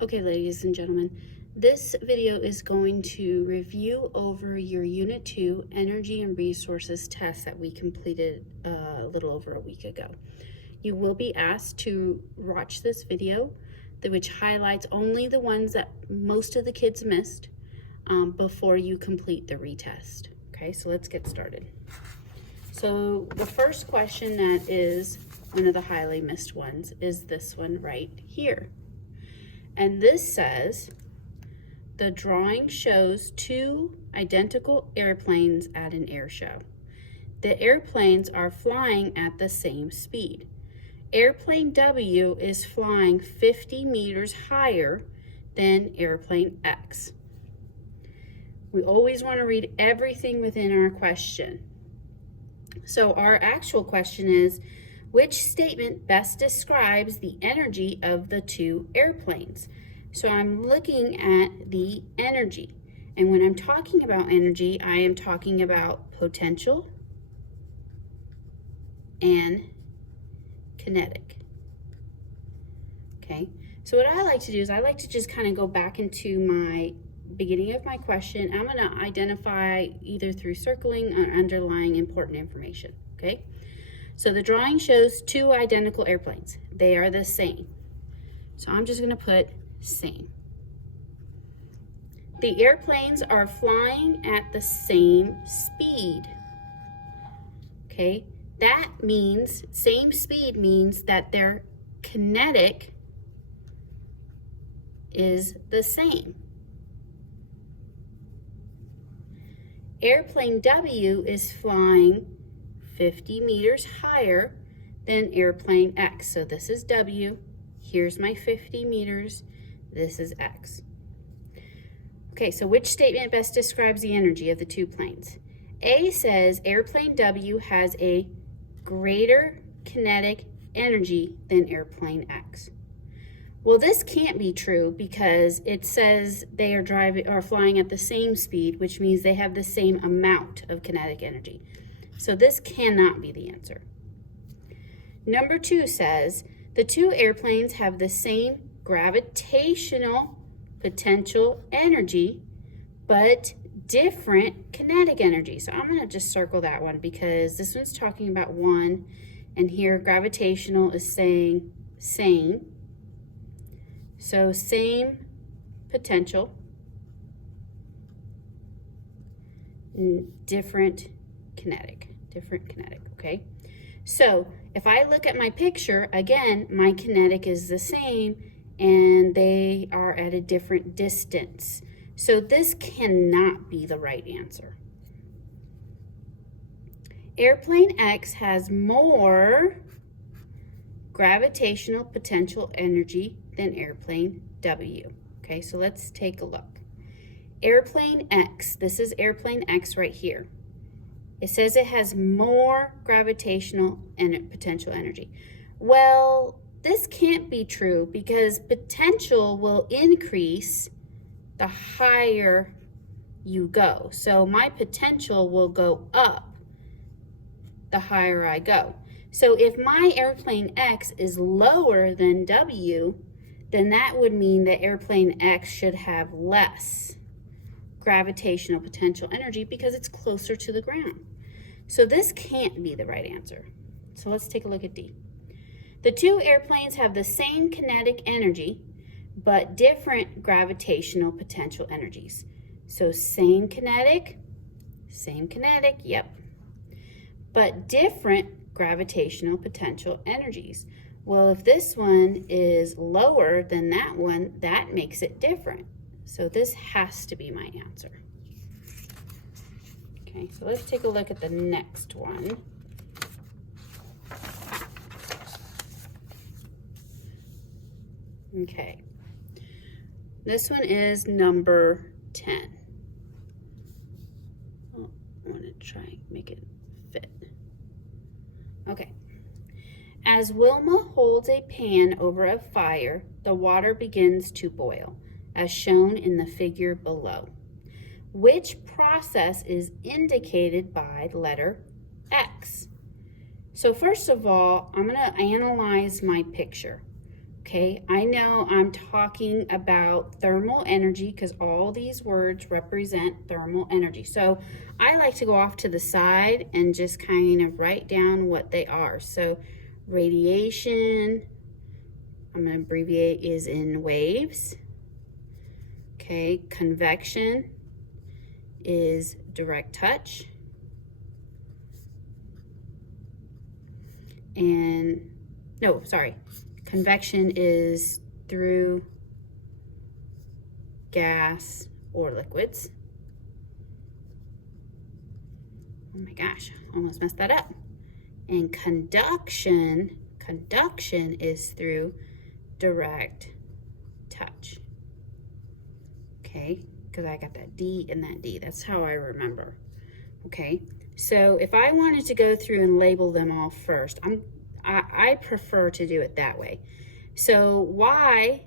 Okay, ladies and gentlemen, this video is going to review over your Unit 2 Energy and Resources test that we completed a little over a week ago. You will be asked to watch this video, which highlights only the ones that most of the kids missed before you complete the retest. Okay, so let's get started. So the first question that is one of the highly missed ones is this one right here. And this says, the drawing shows two identical airplanes at an air show. The airplanes are flying at the same speed. Airplane W is flying 50 meters higher than airplane X. We always want to read everything within our question. So our actual question is, which statement best describes the energy of the two airplanes? So I'm looking at the energy. And when I'm talking about energy, I am talking about potential and kinetic. Okay, so what I like to do is I like to just kind of go back into my beginning of my question. I'm going to identify either through circling or underlying important information. Okay. So the drawing shows two identical airplanes. They are the same. So I'm just going to put same. The airplanes are flying at the same speed. Okay, that means same speed means that their kinetic is the same. Airplane W is flying 50 meters higher than airplane X. So this is W, here's my 50 meters, this is X. Okay, so which statement best describes the energy of the two planes? A says airplane W has a greater kinetic energy than airplane X. Well, this can't be true because it says they are flying at the same speed, which means they have the same amount of kinetic energy. So this cannot be the answer. Number 2 says the two airplanes have the same gravitational potential energy, but different kinetic energy. So I'm going to just circle that one because this one's talking about one, and here gravitational is saying same. So same potential, different kinetic, okay? So if I look at my picture, again, my kinetic is the same and they are at a different distance. So this cannot be the right answer. Airplane X has more gravitational potential energy than airplane W. Okay, so let's take a look. Airplane X, this is airplane X right here. It says it has more gravitational and potential energy. Well, this can't be true because potential will increase the higher you go. So my potential will go up the higher I go. So if my airplane X is lower than W, then that would mean that airplane X should have less gravitational potential energy because it's closer to the ground. So this can't be the right answer. So let's take a look at D. The two airplanes have the same kinetic energy, but different gravitational potential energies. So same kinetic, yep, but different gravitational potential energies. Well, if this one is lower than that one, that makes it different. So this has to be my answer. Okay, so let's take a look at the next one. Okay, this one is number 10. Oh, I want to try and make it fit. Okay. As Wilma holds a pan over a fire, the water begins to boil, as shown in the figure below. Which process is indicated by the letter X? So first of all, I'm going to analyze my picture. Okay, I know I'm talking about thermal energy because all these words represent thermal energy. So I like to go off to the side and just kind of write down what they are. So radiation, I'm going to abbreviate, is in waves. Okay, convection is direct touch. And, no, sorry. Convection is through gas or liquids. Oh my gosh, almost messed that up. And conduction is through direct touch. Okay, because I got that D and that D. That's how I remember. Okay, so if I wanted to go through and label them all first, I prefer to do it that way. So Y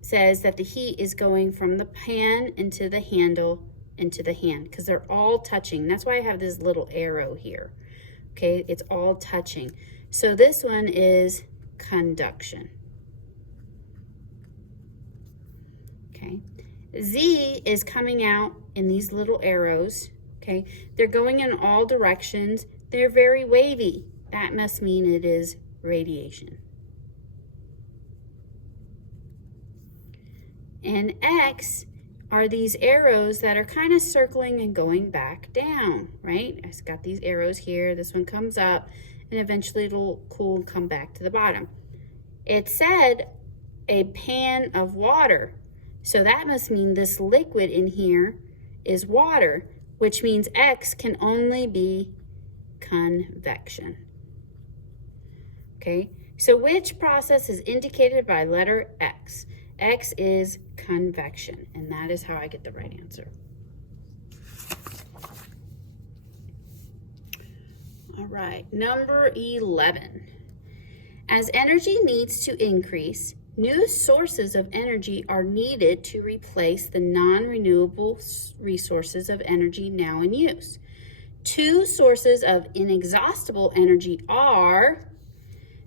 says that the heat is going from the pan into the handle into the hand because they're all touching. That's why I have this little arrow here. Okay, it's all touching. So this one is conduction. Okay, Z is coming out in these little arrows. Okay, they're going in all directions. They're very wavy. That must mean it is radiation. And X are these arrows that are kind of circling and going back down, right? I've got these arrows here. This one comes up, and eventually it'll cool and come back to the bottom. It said a pan of water. So that must mean this liquid in here is water, which means X can only be convection. Okay, so which process is indicated by letter X? X is convection, and that is how I get the right answer. All right, number 11. As energy needs to increase, new sources of energy are needed to replace the non-renewable resources of energy now in use. Two sources of inexhaustible energy are,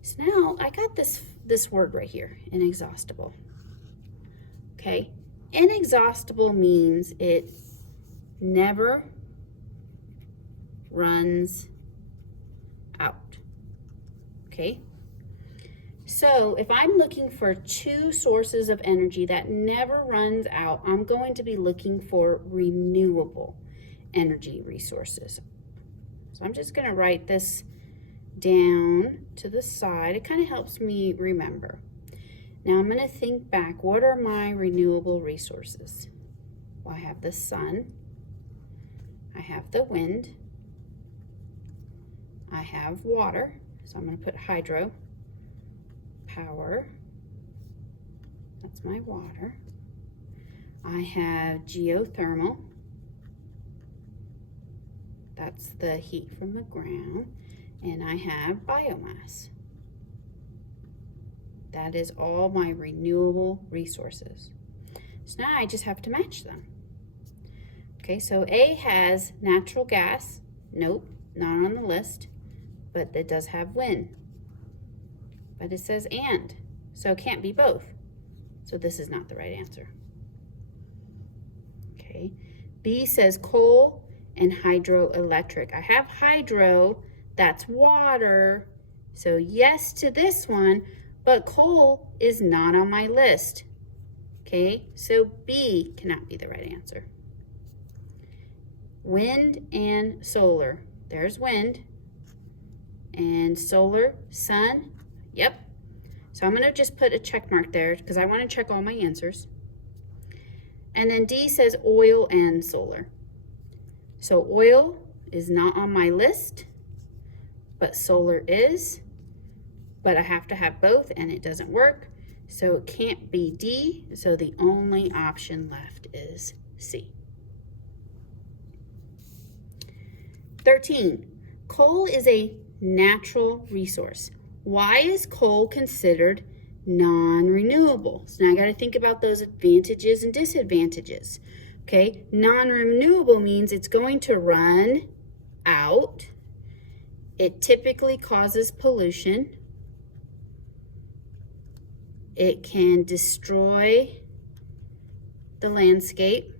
so now I got this word right here, inexhaustible. Okay, inexhaustible means it never runs out. Okay, so if I'm looking for two sources of energy that never runs out, I'm going to be looking for renewable energy resources. So I'm just going to write this down to the side. It kind of helps me remember. Now I'm going to think back. What are my renewable resources? Well, I have the sun. I have the wind. I have water. So I'm going to put hydro power. That's my water. I have geothermal. That's the heat from the ground. And I have biomass. That is all my renewable resources. So now I just have to match them. Okay, so A has natural gas. Nope, not on the list, but it does have wind. But it says and, so it can't be both. So this is not the right answer. Okay, B says coal and hydroelectric. I have hydro, that's water, so yes to this one, but coal is not on my list. Okay, so B cannot be the right answer. Wind and solar. There's wind. And solar, sun. Yep. So I'm going to just put a check mark there because I want to check all my answers. And then D says oil and solar. So oil is not on my list, but solar is. But I have to have both, and it doesn't work. So it can't be D, so the only option left is C. 13. Coal is a natural resource. Why is coal considered non-renewable? So now I got to think about those advantages and disadvantages. Okay, non-renewable means it's going to run out. It typically causes pollution. It can destroy the landscape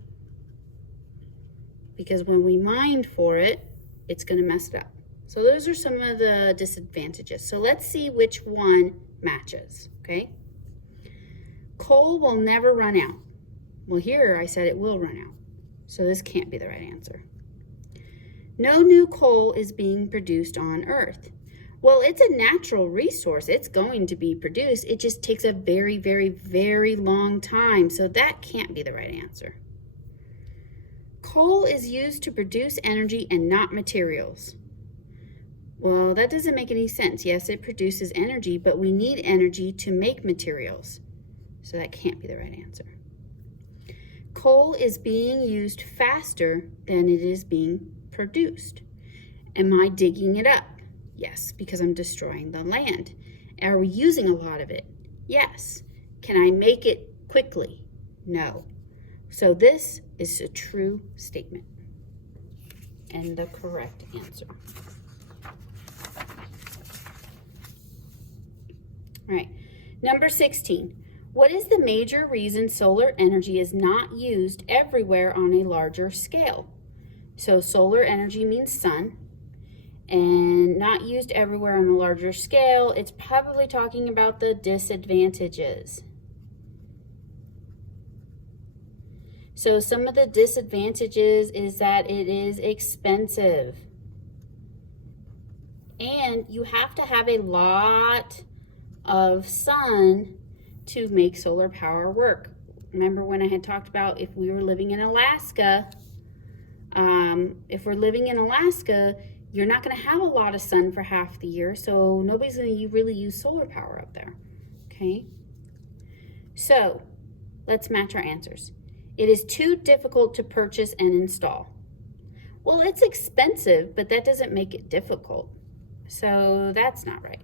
because when we mine for it, it's going to mess it up. So those are some of the disadvantages. So let's see which one matches, okay? Coal will never run out. Well, here I said it will run out. So this can't be the right answer. No new coal is being produced on Earth. Well, it's a natural resource. It's going to be produced. It just takes a very, very, very long time. So that can't be the right answer. Coal is used to produce energy and not materials. Well, that doesn't make any sense. Yes, it produces energy, but we need energy to make materials. So that can't be the right answer. Coal is being used faster than it is being produced. Am I digging it up? Yes, because I'm destroying the land. Are we using a lot of it? Yes. Can I make it quickly? No. So this is a true statement and the correct answer. All right, number 16. What is the major reason solar energy is not used everywhere on a larger scale? So solar energy means sun, and not used everywhere on a larger scale. It's probably talking about the disadvantages. So some of the disadvantages is that it is expensive. And you have to have a lot of sun to make solar power work. Remember when I had talked about if we were living in Alaska, you're not going to have a lot of sun for half the year, so nobody's going to really use solar power up there, okay? So let's match our answers. It is too difficult to purchase and install. Well, it's expensive, but that doesn't make it difficult, so that's not right.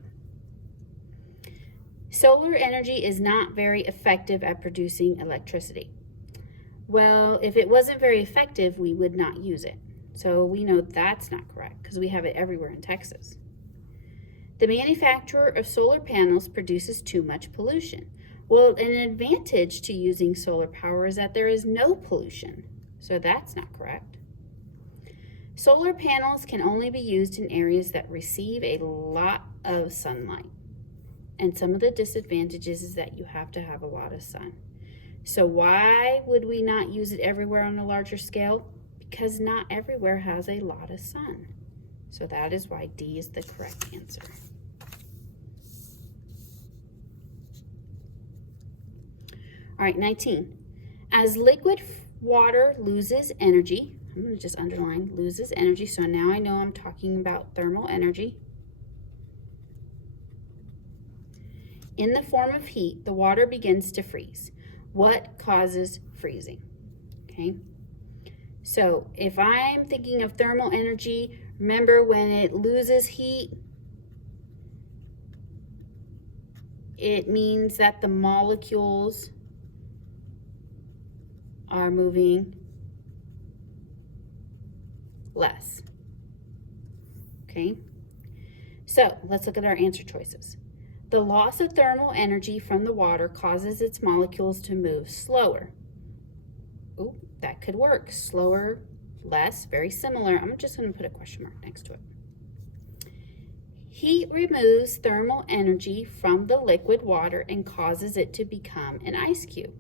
Solar energy is not very effective at producing electricity. Well, if it wasn't very effective, we would not use it. So we know that's not correct because we have it everywhere in Texas. The manufacturer of solar panels produces too much pollution. Well, an advantage to using solar power is that there is no pollution. So that's not correct. Solar panels can only be used in areas that receive a lot of sunlight. And some of the disadvantages is that you have to have a lot of sun. So why would we not use it everywhere on a larger scale? Because not everywhere has a lot of sun. So that is why D is the correct answer. All right, 19. As liquid water loses energy, I'm going to just underline loses energy. So now I know I'm talking about thermal energy. In the form of heat, the water begins to freeze. What causes freezing? Okay. So if I'm thinking of thermal energy, remember when it loses heat, it means that the molecules are moving less. Okay. So let's look at our answer choices. The loss of thermal energy from the water causes its molecules to move slower. Oh, that could work. Slower, less, very similar. I'm just going to put a question mark next to it. Heat removes thermal energy from the liquid water and causes it to become an ice cube.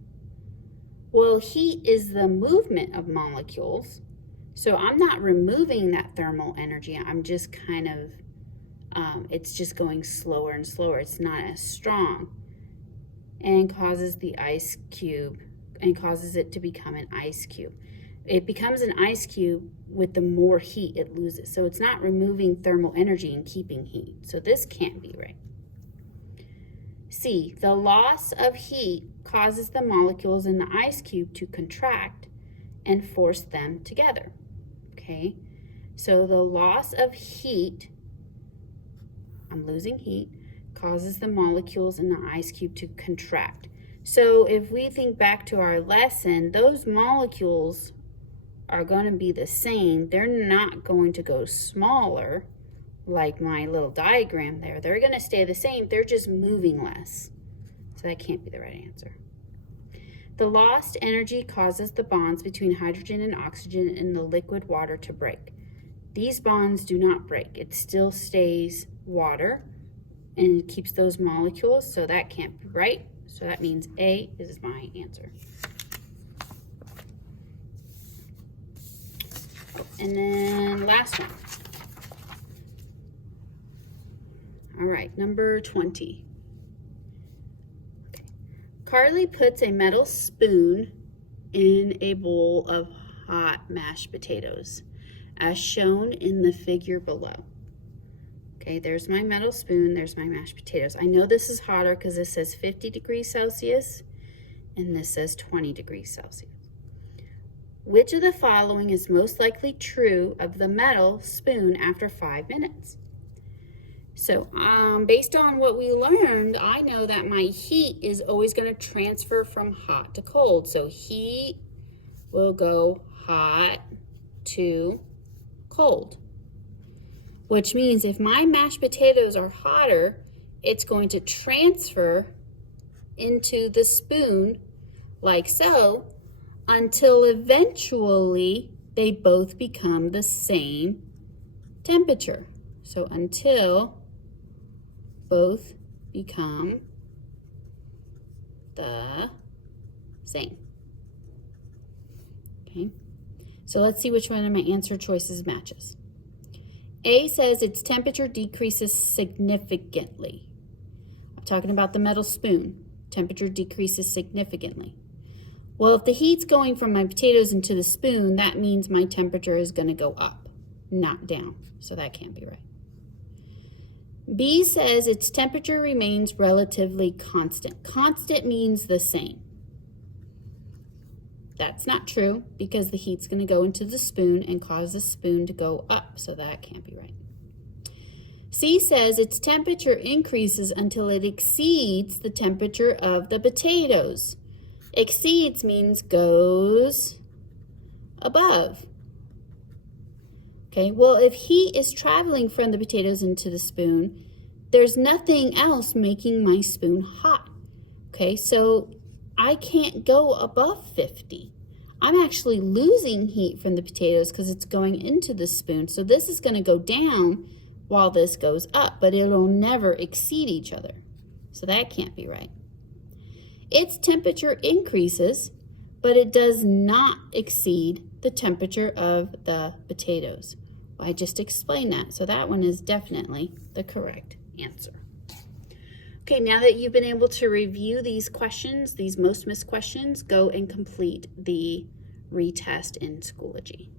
Well, heat is the movement of molecules, so I'm not removing that thermal energy. I'm just kind of it's just going slower and slower. It's not as strong, and causes the ice cube and causes it to become an ice cube. It becomes an ice cube with the more heat it loses. So it's not removing thermal energy and keeping heat. So this can't be right. C, the loss of heat causes the molecules in the ice cube to contract and force them together. Okay, so the loss of heat, I'm losing heat, causes the molecules in the ice cube to contract. So if we think back to our lesson, those molecules are going to be the same. They're not going to go smaller like my little diagram there. They're going to stay the same. They're just moving less. So that can't be the right answer. The lost energy causes the bonds between hydrogen and oxygen in the liquid water to break. These bonds do not break. It still stays water and it keeps those molecules, so that can't be right. So that means A is my answer. And then last one. All right, number 20. Okay. Carly puts a metal spoon in a bowl of hot mashed potatoes, as shown in the figure below. Okay, there's my metal spoon, there's my mashed potatoes. I know this is hotter because this says 50 degrees Celsius and this says 20 degrees Celsius. Which of the following is most likely true of the metal spoon after 5 minutes? So based on what we learned, I know that my heat is always going to transfer from hot to cold. So heat will go hot to cold, which means if my mashed potatoes are hotter, it's going to transfer into the spoon like so, until eventually they both become the same temperature. So until both become the same. Okay, so let's see which one of my answer choices matches. A says its temperature decreases significantly. I'm talking about the metal spoon. Temperature decreases significantly. Well, if the heat's going from my potatoes into the spoon, that means my temperature is going to go up, not down. So that can't be right. B says its temperature remains relatively constant. Constant means the same. That's not true because the heat's going to go into the spoon and cause the spoon to go up. So that can't be right. C says its temperature increases until it exceeds the temperature of the potatoes. Exceeds means goes above. Okay, well, if heat is traveling from the potatoes into the spoon, there's nothing else making my spoon hot. Okay, so I can't go above 50. I'm actually losing heat from the potatoes because it's going into the spoon. So this is going to go down while this goes up, but it'll never exceed each other. So that can't be right. Its temperature increases, but it does not exceed the temperature of the potatoes. Well, I just explained that, so that one is definitely the correct answer. Okay, now that you've been able to review these questions, these most missed questions, go and complete the retest in Schoology.